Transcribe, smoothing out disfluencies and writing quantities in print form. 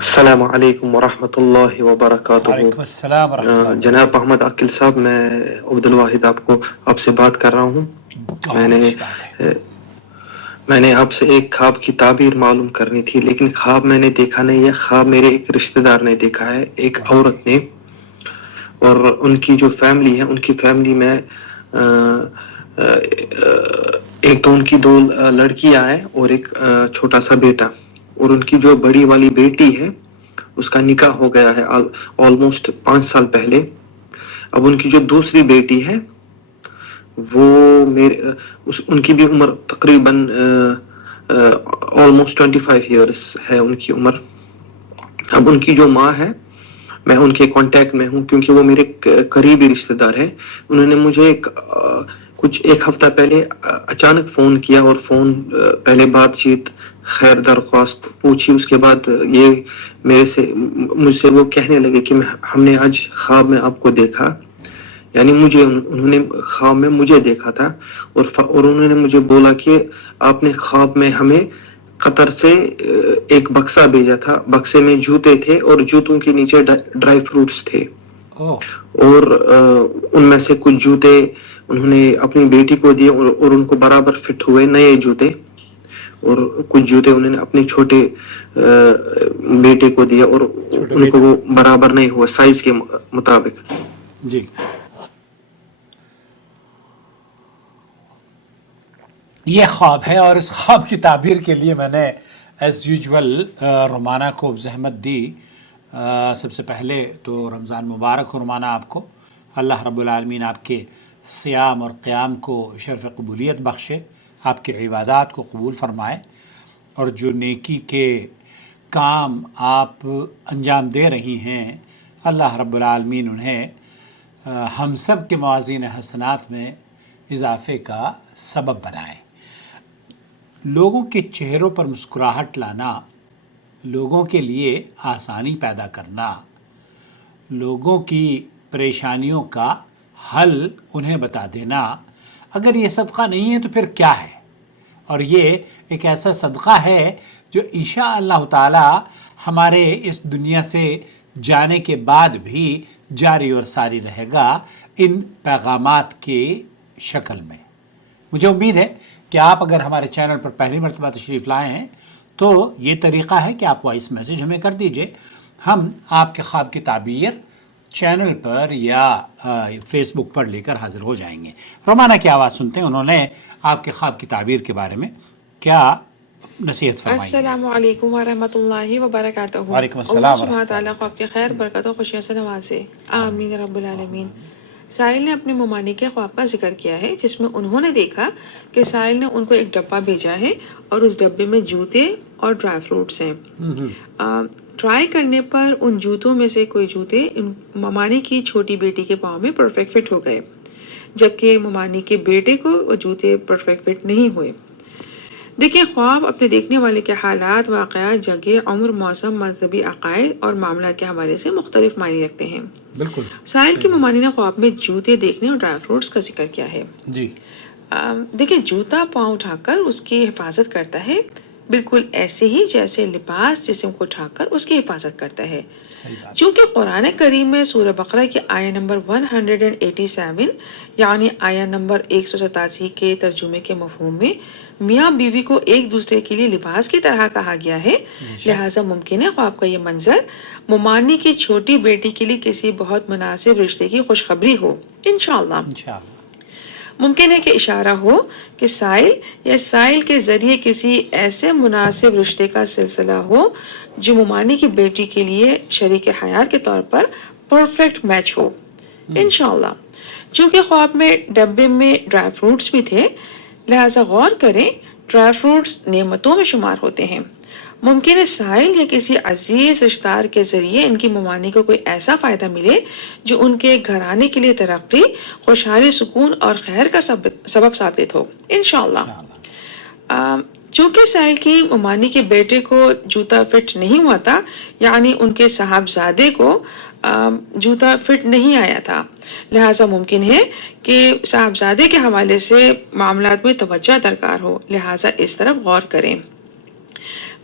السلام علیکم ورحمۃ اللہ وبرکاتہ۔ وعلیکم السلام ورحمۃ اللہ جناب وبرکاتہ۔ احمد عاقل صاحب، میں عبد الواحد آپ سے بات کر رہا ہوں۔ بہت اچھی بات ہے۔ میں نے آپ سے ایک خواب کی تعبیر معلوم کرنی تھی، لیکن خواب میں نے دیکھا نہیں ہے، خواب میرے ایک رشتہ دار نے دیکھا ہے، ایک عورت نے، اور ان کی جو فیملی ہے، ان کی فیملی میں ایک تو ان کی 2 لڑکیاں ہیں اور ایک چھوٹا سا بیٹا، اور ان کی جو بڑی والی بیٹی ہے اس کا نکاح ہو گیا ہے آلموسٹ 5 سال پہلے۔ اب ان کی جو دوسری بیٹی ہے وہ ان کی بھی عمر تقریباً آلموسٹ 25 ایئرس ہے ان کی عمر۔ اب ان کی جو ماں ہے، میں ان کے کانٹیکٹ میں ہوں کیونکہ وہ میرے قریبی رشتہ دار ہیں۔ انہوں نے مجھے کچھ ایک ہفتہ پہلے اچانک فون کیا، اور فون پہلے بات چیت خیر درخواست پوچھی، اس کے بعد یہ مجھ سے وہ کہنے لگے کہ ہم نے آج خواب میں آپ کو دیکھا، یعنی انہوں نے خواب میں مجھے دیکھا تھا، اور انہوں نے مجھے بولا کہ آپ نے خواب میں ہمیں قطر سے ایک بکسا بھیجا تھا، بکسے میں جوتے تھے اور جوتوں کے نیچے ڈرائی فروٹس تھے، اور ان میں سے کچھ جوتے انہوں نے اپنی بیٹی کو دیے اور ان کو برابر فٹ ہوئے نئے جوتے، اور کچھ جوتے انہوں نے اپنے چھوٹے بیٹے کو دیا اور ان کو وہ برابر نہیں ہوا سائز کے مطابق۔ جی، یہ خواب ہے، اور اس خواب کی تعبیر کے لیے میں نے ایز یوجول رومانہ کو زحمت دی۔ سب سے پہلے تو رمضان مبارک ہو رومانہ آپ کو، اللہ رب العالمین آپ کے صیام اور قیام کو شرف قبولیت بخشے، آپ کے عبادات کو قبول فرمائے، اور جو نیکی کے کام آپ انجام دے رہی ہیں اللہ رب العالمین انہیں ہم سب کے موازین حسنات میں اضافے کا سبب بنائے۔ لوگوں کے چہروں پر مسکراہٹ لانا، لوگوں کے لیے آسانی پیدا کرنا، لوگوں کی پریشانیوں کا حل انہیں بتا دینا، اگر یہ صدقہ نہیں ہے تو پھر کیا ہے؟ اور یہ ایک ایسا صدقہ ہے جو انشاء اللہ تعالی ہمارے اس دنیا سے جانے کے بعد بھی جاری اور ساری رہے گا ان پیغامات کی شکل میں۔ مجھے امید ہے کہ آپ اگر ہمارے چینل پر پہلی مرتبہ تشریف لائے ہیں تو یہ طریقہ ہے کہ آپ وائس میسیج ہمیں کر دیجئے، ہم آپ کے خواب کی تعبیر چینل پر یا فیس بک پر لے کر حاضر ہو جائیں گے۔ رومانہ کی آواز سنتے ہیں، انہوں نے آپ کے خواب کی تعبیر کے بارے میں کیا نصیحت فرمائی ہے۔ السلام علیکم ورحمۃ اللہ وبرکاتہ۔ وعلیکم السلام اللہ ورحمۃ سبحانہ اللہ۔ تعالیٰ کو آپ کے خیر برکت و خوشیوں سے نوازے، آمین رب العالمین۔ سائل نے اپنے ممانی کے خواب کا ذکر کیا ہے، جس میں انہوں نے دیکھا کہ سائل نے ان کو ایک ڈبہ بھیجا ہے اور اس ڈبے میں جوتے اور ڈرائی فروٹس ہیں۔ ٹرائی کرنے پر ان جوتوں میں سے کوئی جوتے ممانی کی چھوٹی بیٹی کے پاؤں میں پرفیکٹ فٹ ہو گئے، جبکہ ممانی کے بیٹے کو وہ جوتے پرفیکٹ فٹ نہیں ہوئے۔ دیکھیں، خواب اپنے دیکھنے والے کے حالات، واقعات، جگہ، عمر، موسم، مذہبی عقائد اور معاملات کے حوالے سے مختلف معنی رکھتے ہیں۔ بالکل۔ سائل کی ممانی نے خواب میں جوتے دیکھنے اور ڈرائی فروٹس کا ذکر کیا ہے۔ جی، دیکھیں، جوتا پاؤں اٹھا کر اس کی حفاظت کرتا ہے، بالکل ایسے ہی جیسے لباس جسم کو اٹھا کر اس کی حفاظت کرتا ہے۔ صحیح بات۔ چونکہ قرآن کریم میں سورہ بقرہ کی آیہ نمبر 187 یعنی آیہ نمبر 187 کے ترجمے کے مفہوم میں میاں بیوی کو ایک دوسرے کے لیے لباس کی طرح کہا گیا ہے، لہٰذا ممکن ہے خواب کا یہ منظر ممانی کی چھوٹی بیٹی کے لیے کسی بہت مناسب رشتے کی خوشخبری ہو، انشاءاللہ۔ ممکن ہے کہ اشارہ ہو کہ سائل یا سائل کے ذریعے کسی ایسے مناسب رشتے کا سلسلہ ہو جو ممانی کی بیٹی کے لیے شریک حیات کے طور پر پرفیکٹ میچ ہو، انشاءاللہ۔ چونکہ خواب میں ڈبے میں ڈرائی فروٹس بھی تھے، لہٰذا غور کریں، ڈرائی فروٹس نعمتوں میں شمار ہوتے ہیں۔ ممکن ہے سائل یا کسی عزیز رشتہ دار کے ذریعے ان کی ممانی کو کوئی ایسا فائدہ ملے جو ان کے گھرانے کے لیے ترقی، خوشحالی، سکون اور خیر کا سبب ثابت ہو، انشاءاللہ۔ چونکہ سائل کی ممانی کے بیٹے کو جوتا فٹ نہیں ہوا تھا، یعنی ان کے صاحبزادے کو جوتا فٹ نہیں آیا تھا، لہٰذا ممکن ہے کہ صاحبزادے کے حوالے سے معاملات میں توجہ درکار ہو، لہٰذا اس طرف غور کریں۔